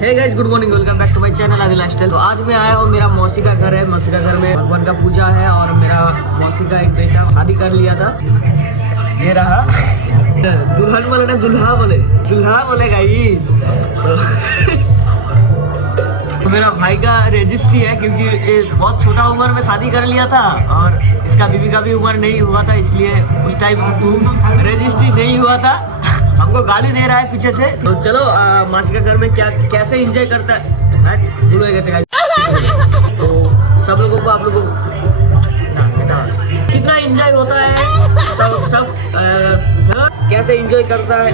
Hey guys, good morning, welcome back to my channel Aadi lifestyle. तो आज मैं आया हूँ, मेरा मौसी का घर है। मौसी का घर में भगवान का पूजा है और मेरा मौसी का एक बेटा शादी कर लिया था। ये रहा दुल्हन बोले ना, दुल्हा बोले गाइस। तो मेरा भाई का रजिस्ट्री है, क्योंकि ये बहुत छोटा उम्र में शादी कर लिया था और इसका बीवी का भी उम्र नहीं हुआ था, इसलिए उस टाइम रजिस्ट्री नहीं हुआ था। हमको गाली दे रहा है पीछे से। तो चलो मासी का घर में क्या कैसे एंजॉय करता है कैसे। तो सब लोगों को, आप लोगों को कितना एंजॉय होता है, सब कैसे एंजॉय करता है,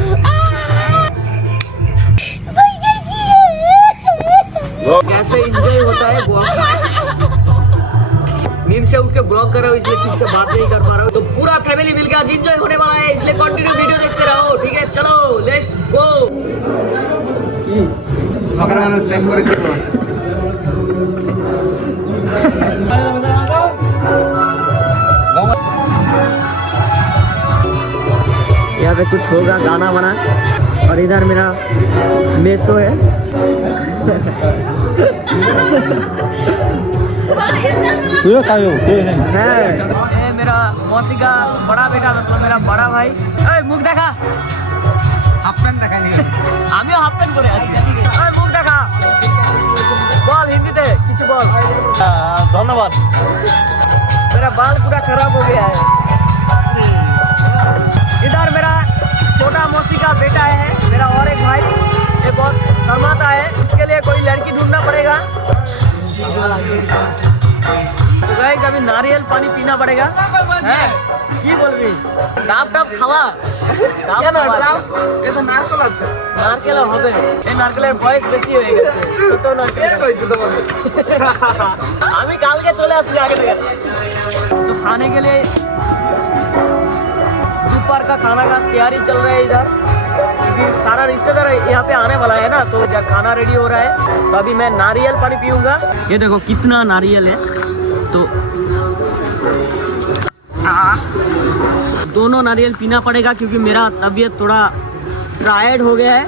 कैसे एंजॉय होता है। नींद से उठ के ब्लॉग कर रहा हूँ, इसलिए किसी से बात नहीं कर पा रहा हूँ। तो पूरा फैमिली मिलकर आज एंजॉय होने वाला है, इसलिए कंटिन्यू वीडियो देखते रहो, ठीक है। चलो लेट्स गो। সকাল মানুষ টাইম করেছে यहाँ पे कुछ होगा, गाना बना, और इधर मेरा मेसो है। है मेरा मौसी का बड़ा बेटा, मतलब मेरा बड़ा भाई। मुख देखा, হাফ প্যান্ট দেখানি আমিও হাফ প্যান্ট পরে আছি। মুখ দেখা, বল হিন্দিতে কিছু বল। ধন্যবাদ। मेरा बाल पूरा खराब हो गया है। इधर मेरा छोटा मौसी का बेटा है, मेरा और एक भाई। ये बहुत शर्माता है, इसके लिए कोई लड़की ढूंढना पड़ेगा। तो गाइस अभी नारियल पानी पीना पड़ेगा। हैं কি বলবি? ডাব ডাব খাওয়া, এটা নারকেল আছে। নারকেল হবে, এই নারকেলের বয়স বেশি হয়ে গেছে, ছোট নারকেল। কে কইছে তোমাকে? আমি কালকে চলে আসছি আগে থেকে। तो खाने के लिए दोपहर का खाना का तैयारी चल रहा है इधर, क्योंकि सारा रिश्तेदार यहाँ पे आने वाला है ना, तो जब खाना रेडी हो रहा है तो अभी मैं नारियल पानी पीऊंगा। ये देखो कितना नारियल है। तो दोनों नारियल पीना पड़ेगा, क्योंकि मेरा तबीयत थोड़ा टायर्ड हो गया है।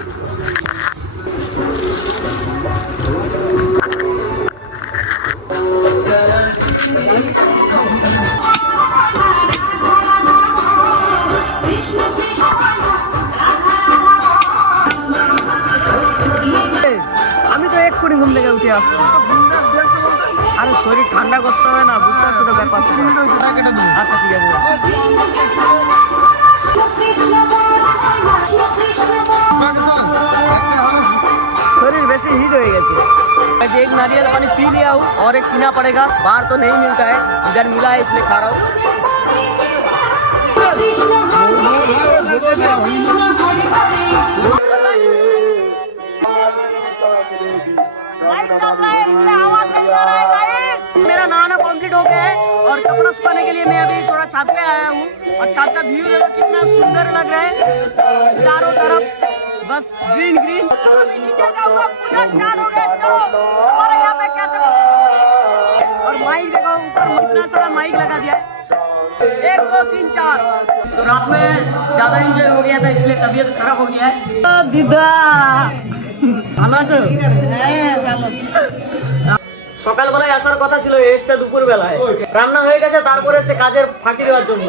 আমি তো এক্ষুনি ঘুম থেকে উঠে আসছি। আরে শরীর ঠান্ডা করতে হবে না, বুঝতে পারছো তো ব্যাপার। আচ্ছা ঠিক আছে। शरीर वैसे हीट हो गया। वैसे एक नारियल पानी पी लिया हूँ और एक पीना पड़ेगा, बाहर तो नहीं मिलता है, इधर मिला है इसलिए खा रहा हूँ। मेरा नहाना कंप्लीट हो गया है और कपड़ा सुखाने के लिए मैं अभी थोड़ा छत पे आया हूँ, और छत का व्यू देखो कितना सुंदर लग रहा है, चारों तरफ बस ग्रीन ग्रीन। अभी नीचे जाऊंगा, पूजा स्टार्ट हो गया। चलो हमारे यहाँ पे कैसे, और माइक देखो ऊपर कितना सारा माइक लगा दिया है, 1 2 3 4। तो रात में ज्यादा एंजॉय हो गया था, इसलिए तबीयत खराब हो गया है। दीदा ভালো আছো? সকালবেলায় আসার কথা ছিল, এসছে দুপুর বেলায়। রান্না হয়ে গেছে, তারপরে সে কাজের ফাঁকি দেওয়ার জন্য।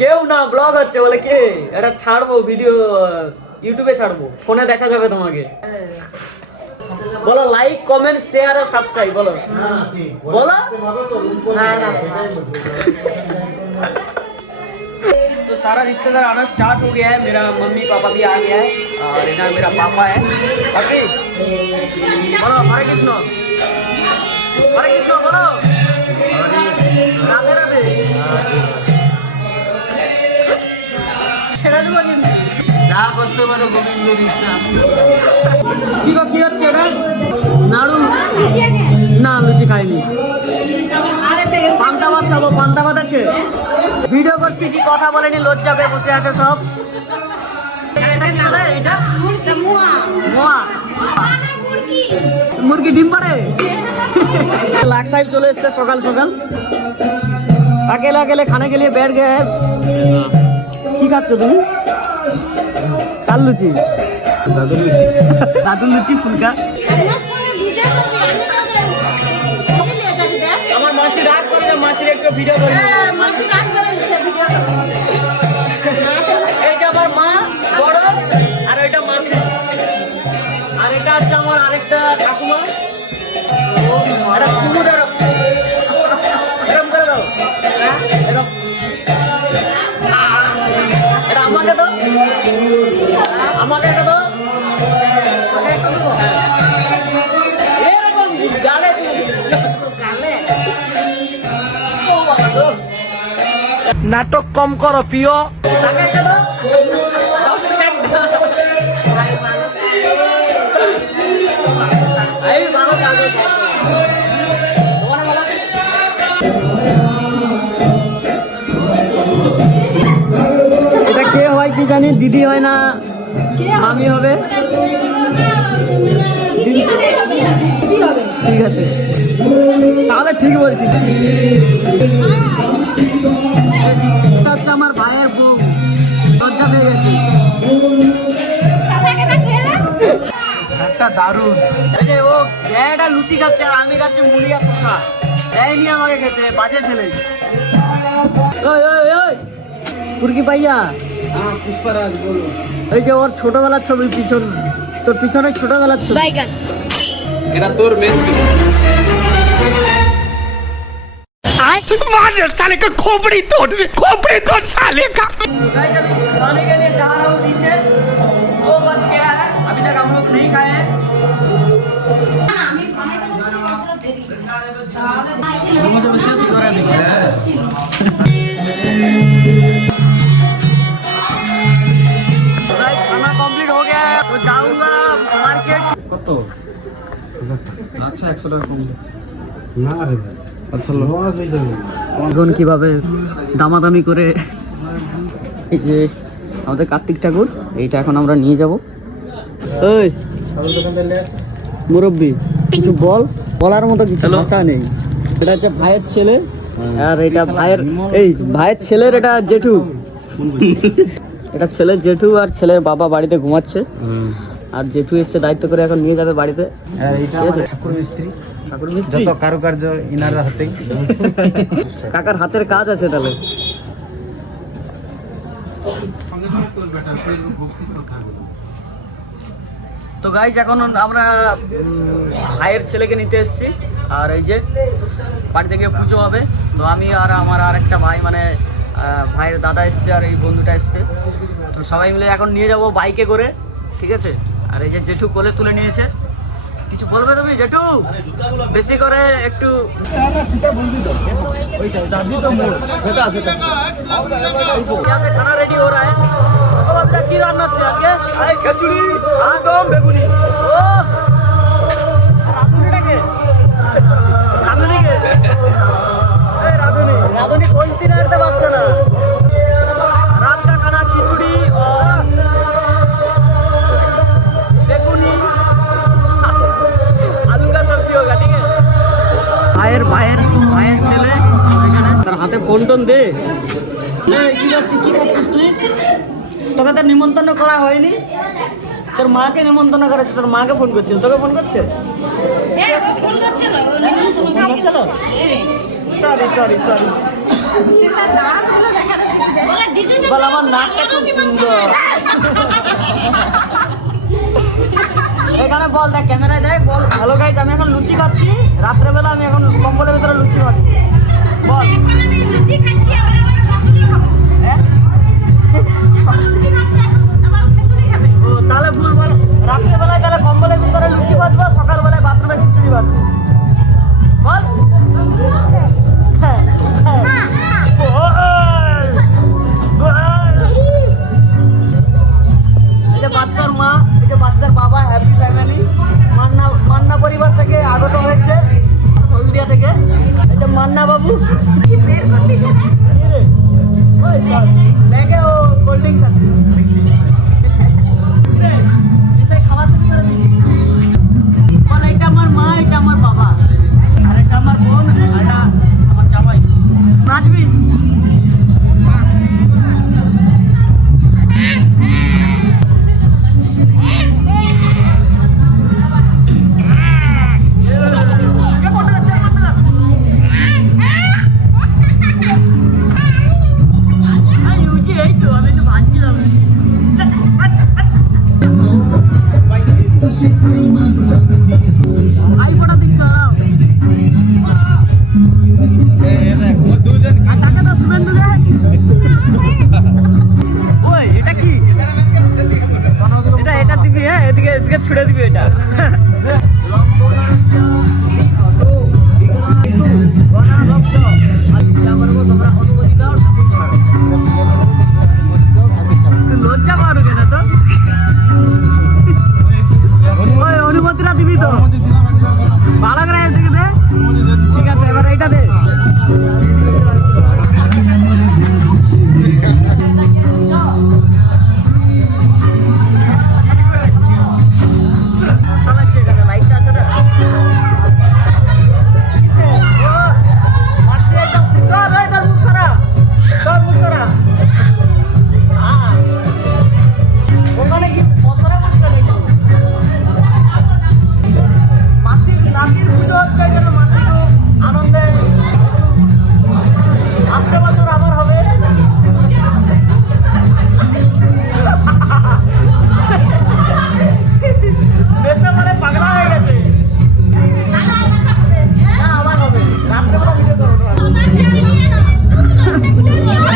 কেউ না, ব্লগ হচ্ছে বলে কে, এটা ছাড়বো ভিডিও, ইউটিউবে ছাড়বো, ফোনে দেখা যাবে তোমাকে। বলো লাইক কমেন্ট শেয়ার और सब्सक्राइब बोलो बोलो। तो सारा रिश्तेदार आना स्टार्ट हो गया है, मेरा मम्मी पापा भी आ गया है, और इधर मेरा पापा है। अभी बोलो हरे कृष्ण बोलो, राधे राधे। ছেড়ে দেবো কিন্তু, যা করতে পারো গোবিন্দের ইচ্ছা। কি হচ্ছে এটা? নাড়ু না, লুচি খাইনি, পান্তা ভাত খাবো। পান্তা ভাত আছে, ভিডিও করছি কি কথা বলেনি, লজ্জা পেয়ে বসে আছে সব। এটা কি বলে? এটা মোয়া, মুরগি ডিম পারে। लाख साहिब चले सकाल सकाल अकेले अकेले खाने के लिए बैठ गए हैं। की खाচ্ছ তুমি? কাল লুচি। দাদুর লুচি দাদু লুচি ফুলকা। আমার মাসি রাগ করে না, মাসির একটু ভিডিও করে। এই যে আমার মা বড়, আর ওইটা মাসি, আর এটা হচ্ছে আমার আরেকটা ঠাকুমা। এটা চুমুট এরম করে দাও, হ্যাঁ এরম। এটা আমাকে দাও, আমাকে একটা দাও, এরকম গালে নাটক কম করো প্রিয়। এটা কে হয় কি জানি, দিদি হয় না মামি হবে? ঠিক আছে, তাহলে ঠিক বলছি। হচ্ছে আমার ভাইয়ের বউ, লজ্জা পেয়ে গেছে। একটা দারুণ। এই যে ও একটা লুচি খাচ্ছে আর আমি খাচ্ছি মুড়ি আর শশা, দেয়নি আমাকে খেতে, বাজে ছেলে। ওই ওই ওই পুরকি পাইয়া, পুষ্পারাজ বলো। এই যে ওর ছোটবেলার ছবি, পিছন তোর পিছনে ছোটবেলার ছবি। এটা তোর মেন ছবি। साले का खोपड़ी तोड़ साले का। तो गाइस अभी खाने के लिए जा रहा हूँ नीचे, 2 बज गया है, अभी तक हम लोग नहीं खाए हैं। मुझे विशेष ही हो रहा है। तो गाइस खाना कंप्लीट हो गया है, तो जाऊंगा मार्केट। কত? আচ্ছা 100 টাকা কম না রে ভাই। আচ্ছা লস হয়ে যাবে। এখন কিভাবে দামাদামি করে, এই যে আমাদের কার্তিক ঠাকুর, এইটা এখন আমরা নিয়ে যাব। ওই মুরব্বি কিছু বলার মতো কিছু ভাষা নেই। এটা হচ্ছে ভাইয়ের ছেলে, আর এটা ভাইয়ের ছেলের এটা জেঠু। এটা ছেলের জেঠু, আর ছেলের বাবা বাড়িতে ঘুমাচ্ছে, আর জেঠু এসছে দায়িত্ব করে এখন নিয়ে যাবে বাড়িতে। আর এইটা ঠিক আছে? ঠাকুর মিস্ত্রি, ঠাকুর মিস্ত্রি, যত কারুকার্য ইনার হাতেই। কাকার হাতের কাজ আছে তাহলে। তো গাইজ এখন আমরা ভাইয়ের ছেলেকে নিতে এসেছি, আর এই যে বাড়িতে গিয়ে পুজো হবে। তো আমি আর আমার আরেকটা ভাই, মানে ভাইয়ের দাদা এসছে আর এই বন্ধুটা এসছে, তো সবাই মিলে এখন নিয়ে যাব বাইকে করে, ঠিক আছে? আর এই যে জেঠু কোলে তুলে নিয়েছে। কিছু বলবে তুমি জেঠু? বেশি করে একটু খানা রেডি हो रहा है। কি রান্না হচ্ছে আজকে? খিচুড়ি, আলুদম, বেগুনি। ও রাধুনিটাকে, রাধুনিকে, এই রাধুনি কোন তিনারতে পারছে না। रात का खाना खिचड़ी और बेगुनी आलू का सब्जी होगा, ठीक है? ভাইয়ের ছেলে তার হাতে ফোন টোন দে। কি যাচ্ছিস, কি করছিস তুই? তোকে তো নিমন্ত্রণ করা হয়নি, তোর মাকে নিমন্ত্রণ করেছে, তোর মাকে ফোন করছিল, তোকে ফোন করছে? সরি বল, আমার নাকটা খুব সুন্দর। এখানে বল, দেখ ক্যামেরায় দেখ, বল হ্যালো গাইজ, আমি এখন লুচি খাচ্ছি রাত্রেবেলা, আমি এখন কম্বলের ভিতরে লুচি খাচ্ছি। বল হ্যাঁ? ও তাহলে ভুল বল, রাত্রেবেলায় তাহলে কম্বলের ভিতরে লুচি বাজবো, সকালবেলায় বাথরুমে খিচুড়ি বাজবো। বল বাচ্চার মা, এই যে বাচ্চার বাবা, হ্যাপি ফ্যামিলি, মান্না পরিবার থেকে আগত হয়েছে, হলদিয়া থেকে। এই যে মান্না বাবু, ব্যাগে ও কোল্ড ড্রিঙ্কস আছে, খাওয়া শুরু করে দিচ্ছি। এটা আমার মা, এটা আমার বাবা, আর এটা আমার বোন, আর এটা আমার জামাই। নাচবি? থেকে ছুড়ে দিবে এটা। তুই লজ্জা পারবে না তো? ওই অনুমতিটা দিবি তো? ভালো করে এদিকে দে। ঠিক আছে, এবার এইটা দে।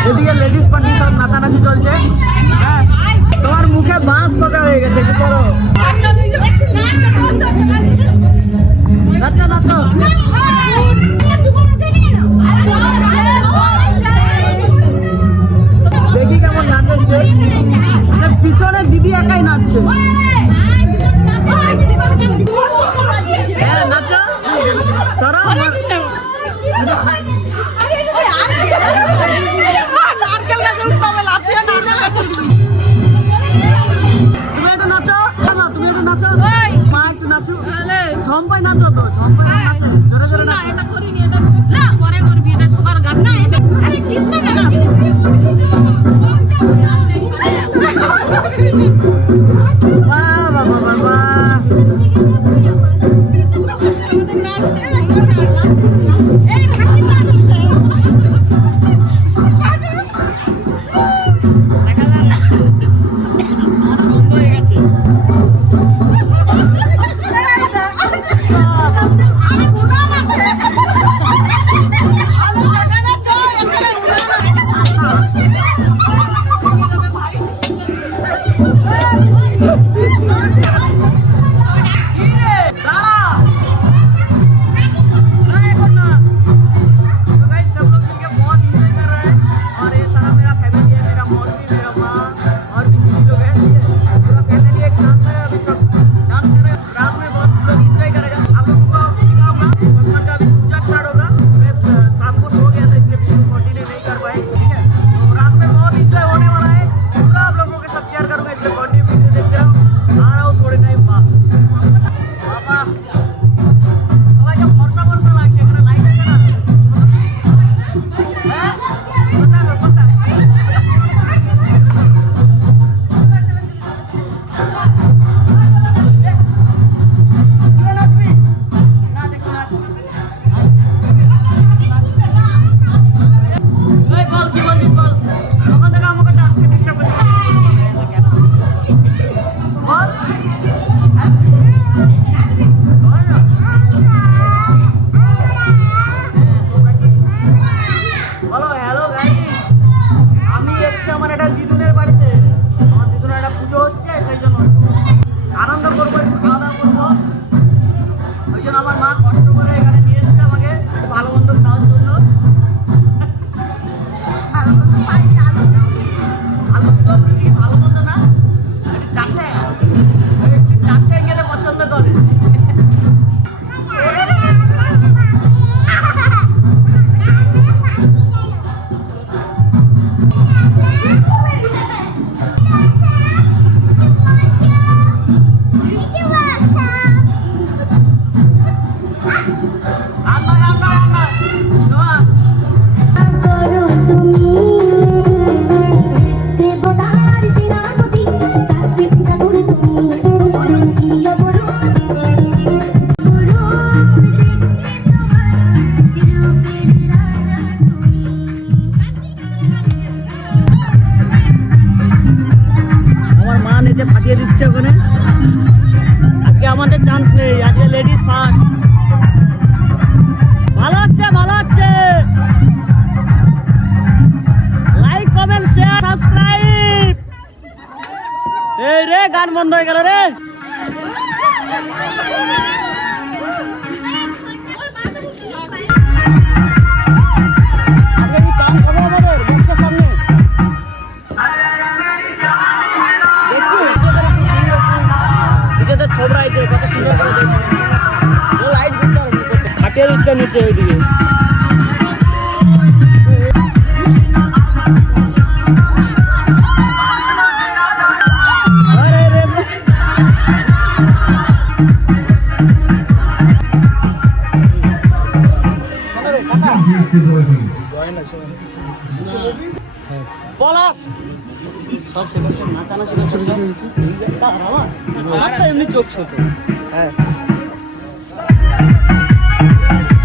এদিকে লেডিস পার্টি সব নাচানাচি চলছে। হ্যাঁ, তোমার মুখে বাঁশ সোজা হয়ে গেছে। কি করো? নাচো নাচো। দেখি কেমন নাচছে। পিছনে দিদি একাই নাচছে। হ্যাঁ নাচো। সরো। ঝম্পাই নাচো তো, ঝম্পাই নাচে জোরে জোরে না। এটা করিনি, এটা না পরে করবি, এটা সবার গান না। এটা আরে কিত্তা গান বাহ বাহ বাহ বাহ। এই খাকি না হয়ে গেছে। আমাদের চান্স নেই, আজকে লেডিস ফার্স্ট। ভালো হচ্ছে, ভালো হচ্ছে। Like, comment, share, subscribe. এই রে গান বন্ধ হয়ে গেল রে। আজকে কি চান্স হবে আমাদের বক্সের সামনে? নিজেদের থোবরাইছে কত সুন্দর করে দেখছি। লাইট দিতে হবে, হাটিয়ে দিচ্ছে নিচে ওইদিকে। আরে রে রে। কাকা, পলাশ সব শেখাচ্ছে, নাচানাচি ছোট ছোট হয়েছে। আমার তো এমনি চোখ ছোট। হ্যাঁ